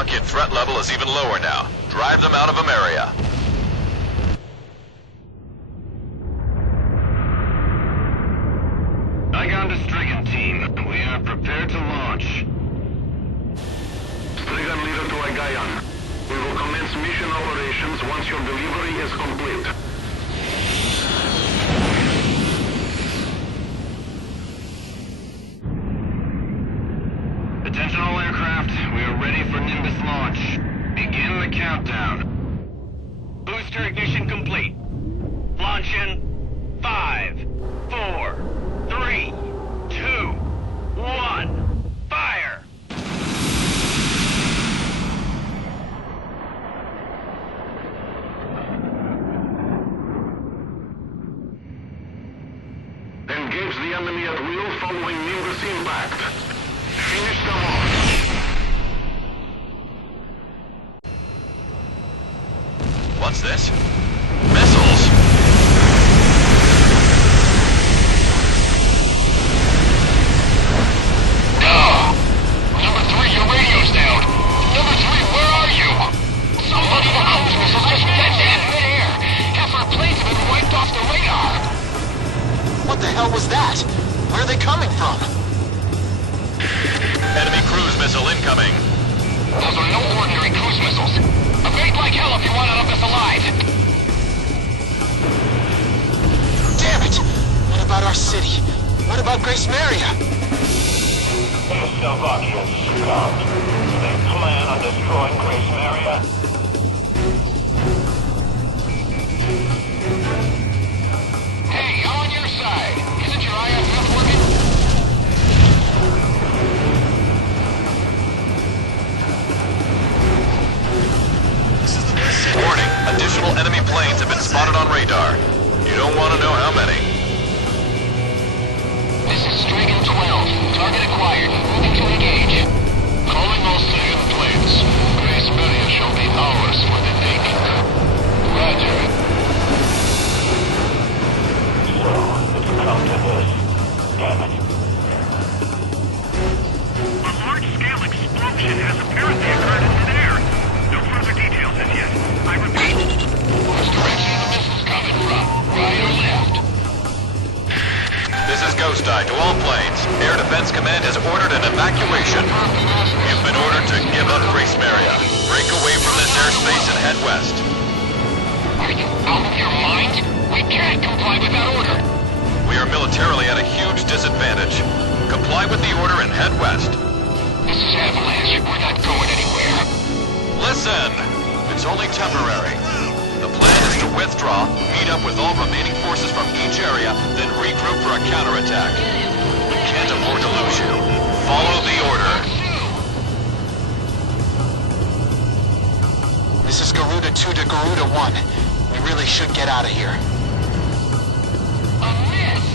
Estavakian threat level is even lower now. Drive them out of Ameria. Zygon to Strigan team. We are prepared to launch. Strigan leader to Agayan. We will commence mission operations once your delivery is complete. Attention all aircraft. We are ready for Nimbus launch. Begin the countdown. Booster ignition complete. Launch in 5, 4, 3, 2, 1. Fire! Engage the enemy at will following Nimbus impact. Finish them off. What's this? Missiles! Number 3, your radio's down. Number 3, where are you? Somebody, the cruise missiles just detonated in midair. Half our planes have been wiped off the radar. What the hell was that? Where are they coming from? Enemy cruise missile incoming. Those are no ordinary cruise missiles. Evade like hell if you want out of this alive. Damn it! What about our city? What about Grace Maria? Estavakian scum. They plan on destroying Grace Maria. Hey, I'm on your side. Isn't your IFF working? Warning, additional enemy planes have been spotted on radar. You don't want to know how many. This is Strigan 12. Target acquired. Moving to engage. Calling all Strigan planes. Grace Maria shall be ours for the taking. Roger. So, it's come to this. Damn it. A large-scale explosion has apparently occurred in midair. No further details as yet. I repeat. Which direction are the missiles coming from? Right or left? This is Ghost Eye to all planes. Air Defense Command has ordered an evacuation. You've been ordered to give up Grace Maria. Break away from this airspace and head west. Are you out of your mind? We can't comply with that order. We are militarily at a huge disadvantage. Comply with the order and head west. This is Avalanche. We're not going anywhere. Listen! It's only temporary. The plan is to withdraw, meet up with all remaining forces from each area, then regroup for a counterattack. We can't afford to lose you. Follow the order. This is Garuda 2 to Garuda 1. We really should get out of here. A miss!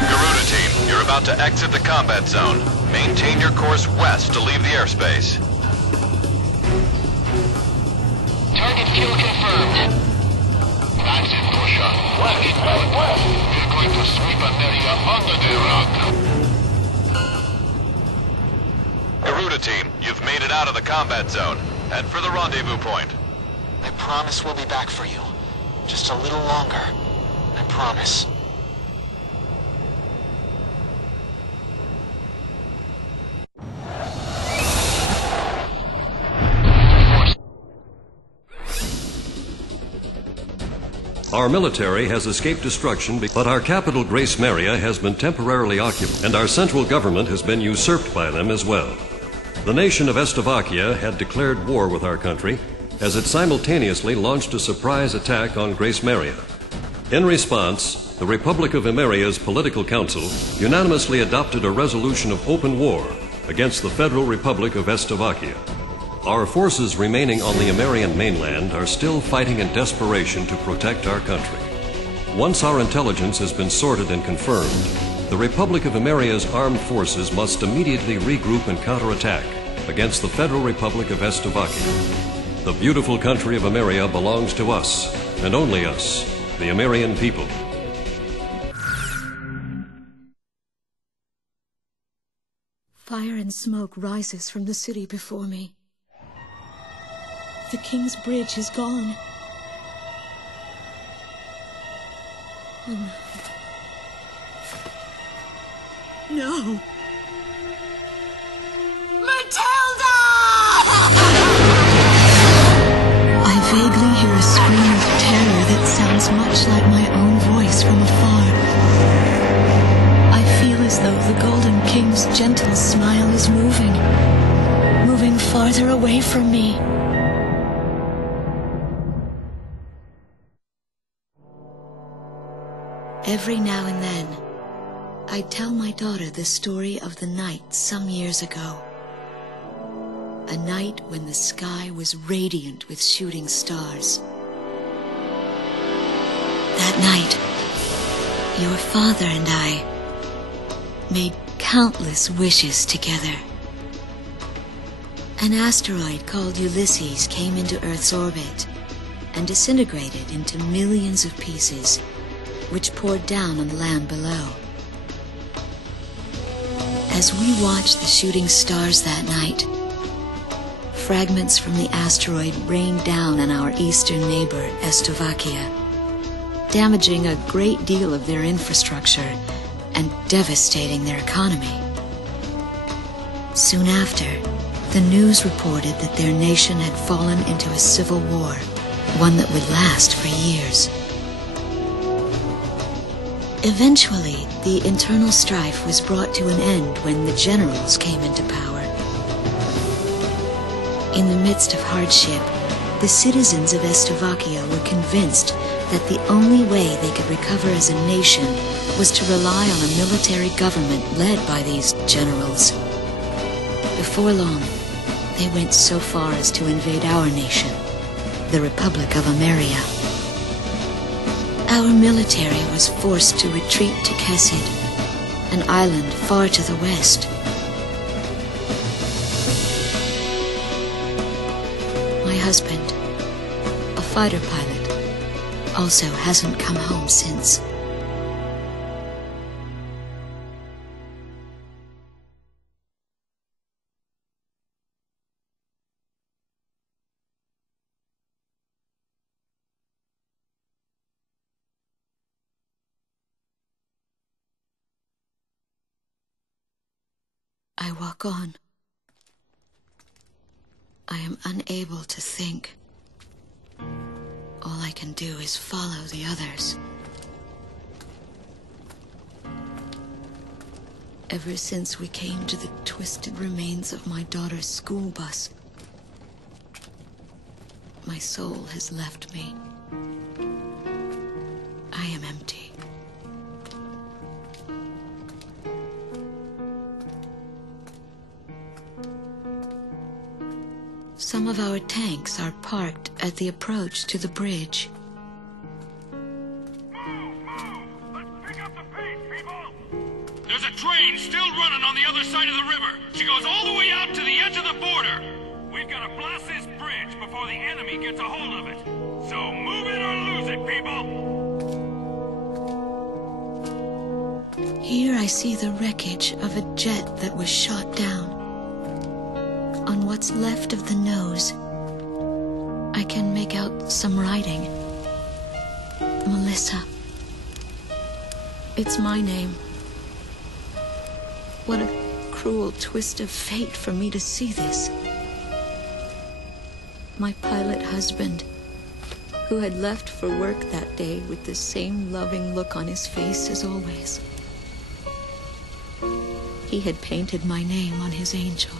Garuda team, you're about to exit the combat zone. Maintain your course west to leave the airspace. Target kill confirmed. That's it, Pusher. West, west. We're going to sweep Ameria under the rug. Garuda team, you've made it out of the combat zone. Head for the rendezvous point. I promise we'll be back for you. Just a little longer. I promise. Our military has escaped destruction, but our capital, Grace Maria, has been temporarily occupied, and our central government has been usurped by them as well. The nation of Estavakia had declared war with our country as it simultaneously launched a surprise attack on Grace Maria. In response, the Republic of Ameria's Political Council unanimously adopted a resolution of open war against the Federal Republic of Estavakia. Our forces remaining on the Amerian mainland are still fighting in desperation to protect our country. Once our intelligence has been sorted and confirmed, the Republic of Ameria's armed forces must immediately regroup and counterattack against the Federal Republic of Estavakia. The beautiful country of Ameria belongs to us, and only us, the Amerian people. Fire and smoke rises from the city before me. The King's Bridge is gone. Oh no. No! Matilda! I vaguely hear a scream of terror that sounds much like my own voice from afar. I feel as though the Golden King's gentle smile is moving farther away from me. Every now and then, I tell my daughter the story of the night some years ago. A night when the sky was radiant with shooting stars. That night, your father and I made countless wishes together. An asteroid called Ulysses came into Earth's orbit and disintegrated into millions of pieces, which poured down on the land below. As we watched the shooting stars that night, fragments from the asteroid rained down on our eastern neighbor, Estovakia, damaging a great deal of their infrastructure and devastating their economy. Soon after, the news reported that their nation had fallen into a civil war, one that would last for years. Eventually, the internal strife was brought to an end when the generals came into power. In the midst of hardship, the citizens of Estovakia were convinced that the only way they could recover as a nation was to rely on a military government led by these generals. Before long, they went so far as to invade our nation, the Republic of Ameria. Our military was forced to retreat to Kesid, an island far to the west. My husband, a fighter pilot, also hasn't come home since. I walk on. I am unable to think. All I can do is follow the others. Ever since we came to the twisted remains of my daughter's school bus, my soul has left me. I am empty. Some of our tanks are parked at the approach to the bridge. Let's pick up the pace, people! There's a train still running on the other side of the river. She goes all the way out to the edge of the border. We've got to blast this bridge before the enemy gets a hold of it. So move it or lose it, people! Here I see the wreckage of a jet that was shot down. On what's left of the nose, I can make out some writing. Melissa. It's my name. What a cruel twist of fate for me to see this. My pilot husband, who had left for work that day with the same loving look on his face as always. He had painted my name on his angel.